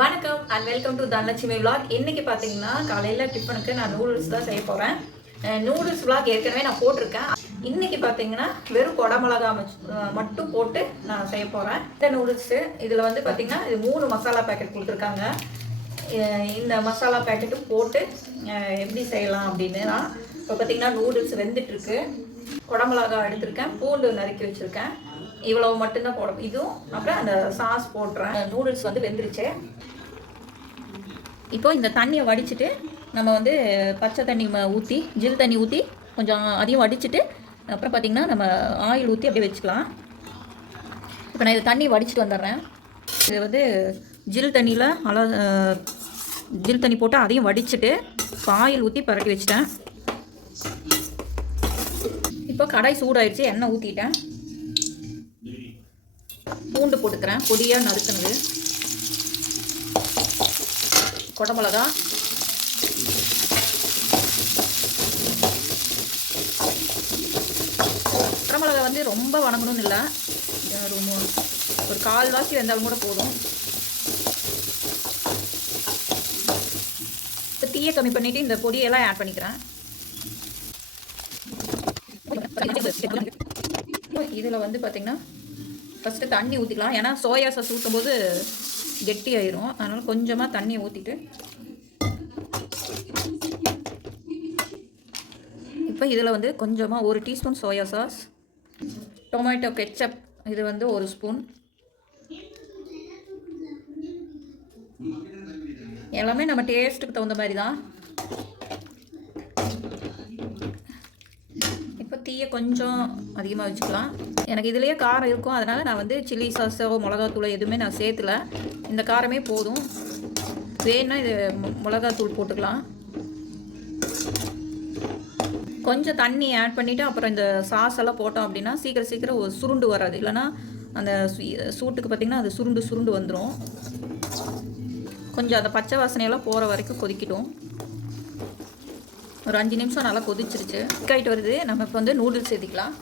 வணக்கம் and welcome to Dhanalakshmi vlog இன்னைக்கு பார்த்தீங்கன்னா காலையில் டிஃபனுக்கு நான் நூடுல்ஸ் தான் செய்ய போகிறேன் நூடுல்ஸ் விளாக் ஏற்கனவே நான் போட்டிருக்கேன். இன்னைக்கு பார்த்தீங்கன்னா வெறும் கொடமிளகா மட்டும் போட்டு நான் செய்ய போகிறேன் இந்த நூடுல்ஸு இதில் வந்து பார்த்தீங்கன்னா இது மூணு மசாலா பேக்கெட் கொடுத்துருக்காங்க. இந்த மசாலா பேக்கெட்டும் போட்டு எப்படி செய்யலாம் அப்படின்னு நான் இப்போ பார்த்தீங்கன்னா நூடுல்ஸ் வெந்துட்டுருக்கு குடமிளகா எடுத்திருக்கேன் பூண்டு நறுக்கி வச்சுருக்கேன். இவ்வளவு மட்டும்தான் போட இதுவும் அப்புறம் அந்த சாஸ் போடுறேன் நூடுல்ஸ் வந்து வெந்துருச்சு. இப்போ இந்த தண்ணியை வடிச்சிட்டு நம்ம வந்து பச்சை தண்ணி ஊற்றி ஜில் தண்ணி ஊற்றி கொஞ்சம் அதையும் வடிச்சிட்டு அப்புறம் பார்த்திங்கன்னா நம்ம ஆயில் ஊற்றி அப்படியே வச்சுக்கலாம். இப்போ நான் இது தண்ணி வடிச்சிட்டு வந்துடுறேன். இது வந்து ஜில் தண்ணியில் அல ஜில் தண்ணி போட்டு அதையும் வடிச்சிட்டு இப்போ ஆயில் ஊற்றி பரட்டி வச்சிட்டேன். இப்போ கடாய் சூடாயிடுச்சு எண்ணெய் ஊற்றிட்டேன் பூண்டு போட்டுக்கிறேன் பொடியாக நறுக்குனது. குடமிளகா. குடமிளகா வந்து ரொம்ப வணங்கணும்னு இல்லை. ஒரு கால் வாக்கி வந்தாலும் வெந்தாலும் கூட போதும். இப்போ தீயை கம்மி பண்ணிவிட்டு இந்த பொடியெல்லாம் ஆட் பண்ணிக்கிறேன். இதில் வந்து பார்த்திங்கன்னா ஃபஸ்ட்டு தண்ணி ஊற்றிக்கலாம் ஏன்னா சோயா சாஸ் ஊற்றும் போது கெட்டி ஆயிரும் அதனால் கொஞ்சமாக தண்ணி ஊற்றிட்டு இப்போ இதில் வந்து கொஞ்சமாக ஒரு teaspoon soya sauce tomato ketchup இது வந்து ஒரு ஸ்பூன். எல்லாமே நம்ம டேஸ்ட்டுக்கு தகுந்த மாதிரி தான் இப்போ தீயை கொஞ்சம் அதிகமாக வச்சுக்கலாம். எனக்கு இதுலேயே காரம் இருக்கும். அதனால் நான் வந்து சில்லி சாஸோ மிளகாத்தூளோ எதுவுமே நான் சேர்த்துல. இந்த காரமே போதும். வேணும்னா இது மிளகாத்தூள் போட்டுக்கலாம். கொஞ்சம் தண்ணி ஆட் பண்ணிவிட்டு அப்புறம் இந்த சாஸ் எல்லாம் போட்டோம் அப்படின்னா சீக்கிரம் சீக்கிரம் ஒரு சுருண்டு வராது. இல்லைன்னா அந்த சூட்டுக்கு பார்த்திங்கன்னா அது சுருண்டு சுருண்டு வந்துடும் கொஞ்சம் அந்த பச்சை வாசனையெல்லாம் போகிற வரைக்கும் கொதிக்கிடும் ஒரு அஞ்சு நிமிஷம் நல்லா கொதிச்சிருச்சு. ஆகிட்டு வருது. நம்ம இப்போ வந்து நூடுல்ஸ் சேர்த்திக்கலாம்.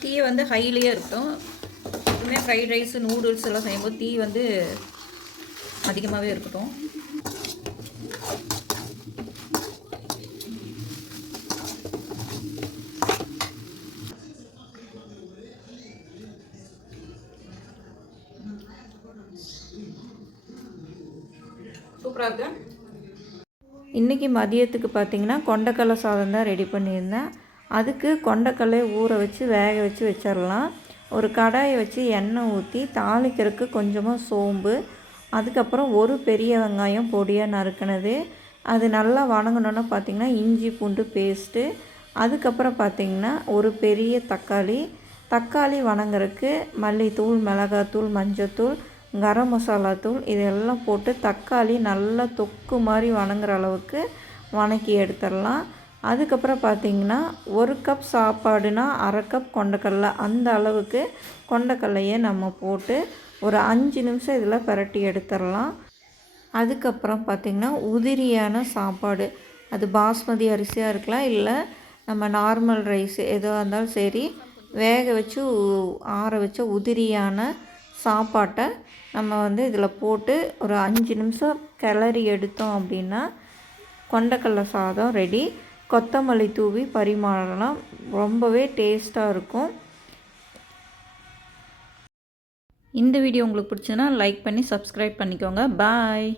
டீ வந்து ஹைலியே இருக்கட்டும். எப்பவுமே ஃப்ரைட் ரைஸ் நூடுல்ஸ் எல்லாம் செய்யும்போது டீ வந்து அதிகமாகவே இருக்கட்டும். சூப்பராக இருக்கு. இன்றைக்கி மதியத்துக்கு பார்த்தீங்கன்னா கொண்டக்கடலை சாதம் தான் ரெடி பண்ணியிருந்தேன். அதுக்கு கொண்டக்கடலையை ஊற வச்சு வேக வச்சு வச்சிடலாம் ஒரு கடாயை வச்சு எண்ணெய் ஊற்றி தாளிக்கிறதுக்கு கொஞ்சமாக சோம்பு அதுக்கப்புறம் ஒரு பெரிய வெங்காயம் பொடியாக நறுக்கினது. அது நல்லா வணங்கணுன்னு பார்த்திங்கன்னா இஞ்சி பூண்டு பேஸ்ட்டு அதுக்கப்புறம் பார்த்திங்கன்னா ஒரு பெரிய தக்காளி. தக்காளி வணங்குறதுக்கு மல்லித்தூள் மிளகாத்தூள் மஞ்சத்தூள் கரம் மசாலா தூள் இதெல்லாம் போட்டு தக்காளி நல்லா தொக்கு மாதிரி வணங்குற அளவுக்கு வணக்கி எடுத்துடலாம். அதுக்கப்புறம் பார்த்திங்கன்னா ஒரு கப் சாப்பாடுனா அரை கப் கொண்டக்கடலை. அந்த அளவுக்கு கொண்டக்கடலையை நம்ம போட்டு ஒரு அஞ்சு நிமிஷம் இதில் பிரட்டி எடுத்துடலாம். அதுக்கப்புறம் பார்த்திங்கன்னா உதிரியான சாப்பாடு. அது பாஸ்மதி அரிசியாக இருக்கலாம் இல்லை நம்ம நார்மல் ரைஸ் எதுவாக இருந்தாலும் சரி வேக வச்சு ஆற வச்ச உதிரியான சாப்பாட்டை நம்ம வந்து இதில் போட்டு ஒரு அஞ்சு நிமிஷம் கிளறி எடுத்தோம் அப்படின்னா கொண்டக்கடலை சாதம் ரெடி கொத்தமல்லி தூவி பரிமாறலாம். ரொம்பவே டேஸ்ட்டாக இருக்கும். இந்த வீடியோ உங்களுக்கு பிடிச்சதுன்னா லைக் பண்ணி சப்ஸ்கிரைப் பண்ணிக்கோங்க. பாய்